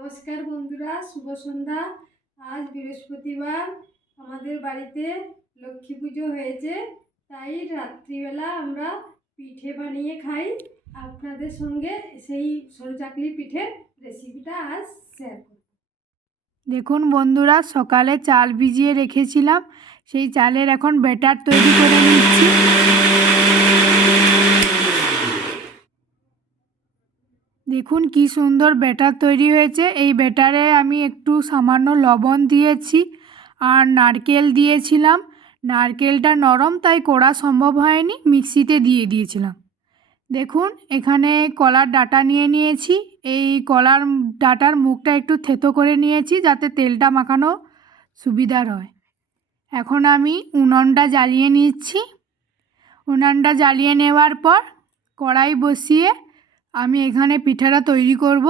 নমস্কার বন্ধুরা, শুভ সন্ধ্যা। আজ বৃহস্পতিবার, আমাদের বাড়িতে লক্ষ্মী পুজো হয়েছে, তাই রাত্রিবেলা আমরা পিঠে বানিয়ে খাই। আপনাদের সঙ্গে সেই সরু চাকলি পিঠের রেসিপিটা আজ শেয়ার করব। দেখুন বন্ধুরা, সকালে চাল ভিজিয়ে রেখেছিলাম, সেই চালের এখন ব্যাটার তৈরি করে নিচ্ছি। দেখুন কি সুন্দর ব্যাটার তৈরি হয়েছে। এই ব্যাটারে আমি একটু সামান্য লবণ দিয়েছি আর নারকেল দিয়েছিলাম। নারকেলটা নরম, তাই কোড়া সম্ভব হয়নি, মিক্সিতে দিয়ে দিয়েছিলাম। দেখুন এখানে কলার ডাঁটা নিয়ে নিয়েছি। এই কলার ডাঁটার মুখটা একটু থেতো করে নিয়েছি যাতে তেলটা মাখানো সুবিধার হয়। এখন আমি উনুনটা জ্বালিয়ে নিচ্ছি। উনুনটা জ্বালিয়ে নেওয়ার পর কড়াই বসিয়ে আমি এখানে পিঠাটা তৈরি করব।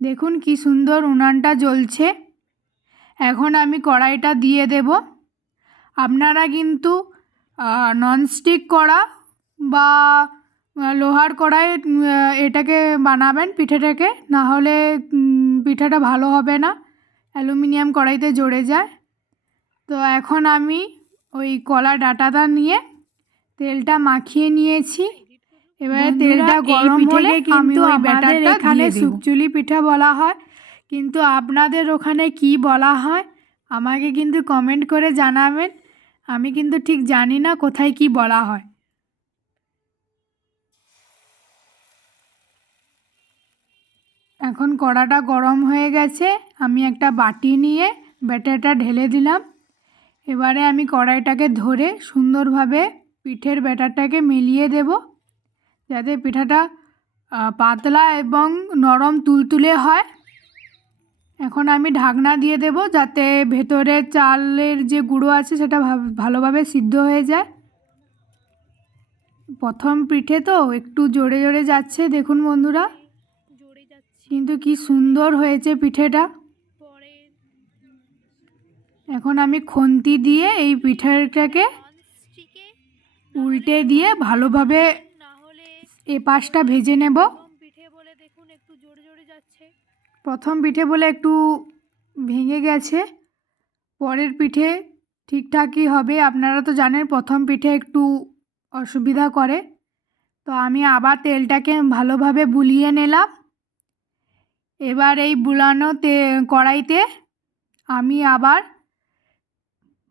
দেখুন কি সুন্দর উনুনটা জ্বলছে। এখন আমি কড়াইটা দিয়ে দেব। আপনারা কিন্তু ননস্টিক কড়া বা লোহার কড়াই এটাকে বানাবেন পিঠেটাকে, না হলে পিঠাটা ভালো হবে না, অ্যালুমিনিয়াম কড়াইতে জ্বলে যায়। তো এখন আমি ওই কলা ডাঁটাটা নিয়ে তেলটা মাখিয়ে নিয়েছি। এবারে তেলটা গরম হলে আমি ওই ব্যাটারটা এখানে শুকচুলি পিঠা বলা হয়, কিন্তু আপনাদের ওখানে কি বলা হয় আমাকে কিন্তু কমেন্ট করে জানাবেন। আমি কিন্তু ঠিক জানি না কোথায় কি বলা হয়। এখন কড়াটা গরম হয়ে গেছে, আমি একটা বাটি নিয়ে ব্যাটারটা ঢেলে দিলাম। এবারে আমি কড়াইটাকে ধরে সুন্দরভাবে পিঠের ব্যাটারটাকে মিলিয়ে দেব, যাতে পিঠাটা পাতলা এবং নরম তুলতুলে হয়। এখন আমি ঢাকনা দিয়ে দেব যাতে ভেতরে চালের যে গুঁড়ো আছে সেটা ভালোভাবে সিদ্ধ হয়ে যায়। প্রথম পিঠে তো একটু জোরে জোরে যাচ্ছে, দেখুন বন্ধুরা, কিন্তু কি সুন্দর হয়েছে পিঠেটা। এখন আমি খুন্তি দিয়ে এই পিঠাটাকে উল্টে দিয়ে ভালোভাবে এপাশটা ভেজে নেব। প্রথম পিঠে বলে একটু ভেঙে গেছে, পরের পিঠে ঠিকঠাকই হবে। আপনারা তো জানেন প্রথম পিঠে একটু অসুবিধা করে। তো আমি আবার তেলটাকে ভালোভাবে বুলিয়ে নিলাম। এবার এই বুলানো কড়াইতে আমি আবার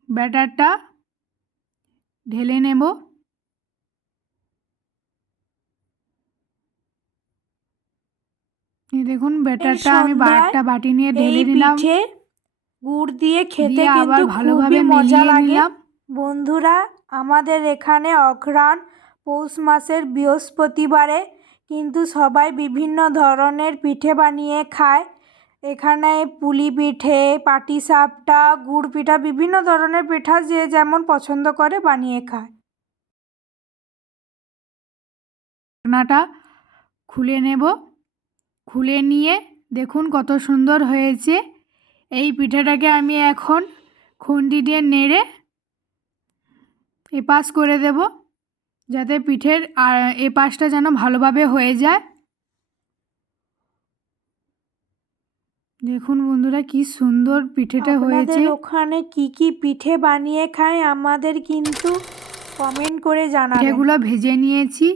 ব্যাটারটা ঢেলে নেব। এই দেখুন ব্যাটারটা আমি একটা বাটি নিয়ে ঢেলে নিলাম। গুড় দিয়ে খেতে কিন্তু খুবই মজা লাগে। বন্ধুরা, আমাদের এখানে অঘ্রাণ পৌষ মাসের বৃহস্পতিবারে কিন্তু সবাই বিভিন্ন ধরনের পিঠে বানিয়ে খায়। এখানে পুলি পিঠে, পাটিসাপটা, গুড় পিঠা, বিভিন্ন ধরনের পিঠা যে যেমন পছন্দ করে বানিয়ে খায়। ঢাকনাটা খুলে নেব। খুলে নিয়ে দেখুন কত সুন্দর হয়েছে। এই পিঠাটাকে আমি এখন খুন্তি দিয়ে নেড়ে এপাশ করে দেব, যাতে পিঠের এপাশটা যেন ভালোভাবে হয়ে যায়। দেখুন বন্ধুরা কি সুন্দর পিঠেটা হয়েছে। ওখানে কি কি পিঠে বানিয়ে খায় আমাদের কিন্তু কমেন্ট করে জানাবেন। পিঠেগুলো ভেজে নিয়েছি।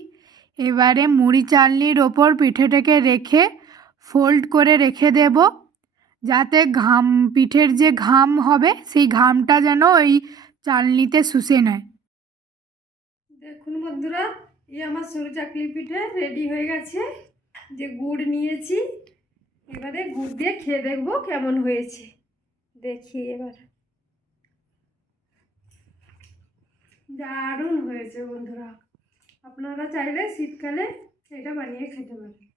এবারে মুড়ি চালনির ওপর পিঠেটাকে রেখে ফোল্ড করে রেখে দেব, যাতে পিঠের যে ঘাম হবে সেই ঘামটা যেন ওই চালনিতে শুষে নেয়। দেখুন বন্ধুরা, এই আমার সরু চাকলি পিঠে রেডি হয়ে গেছে। যে গুড় নিয়েছি, এবারে গুড় দিয়ে খেয়ে দেখবো কেমন হয়েছে। দেখি এবার, দারুণ হয়েছে বন্ধুরা। আপনারা চাইলে শীতকালে এটা বানিয়ে খেতে পারেন।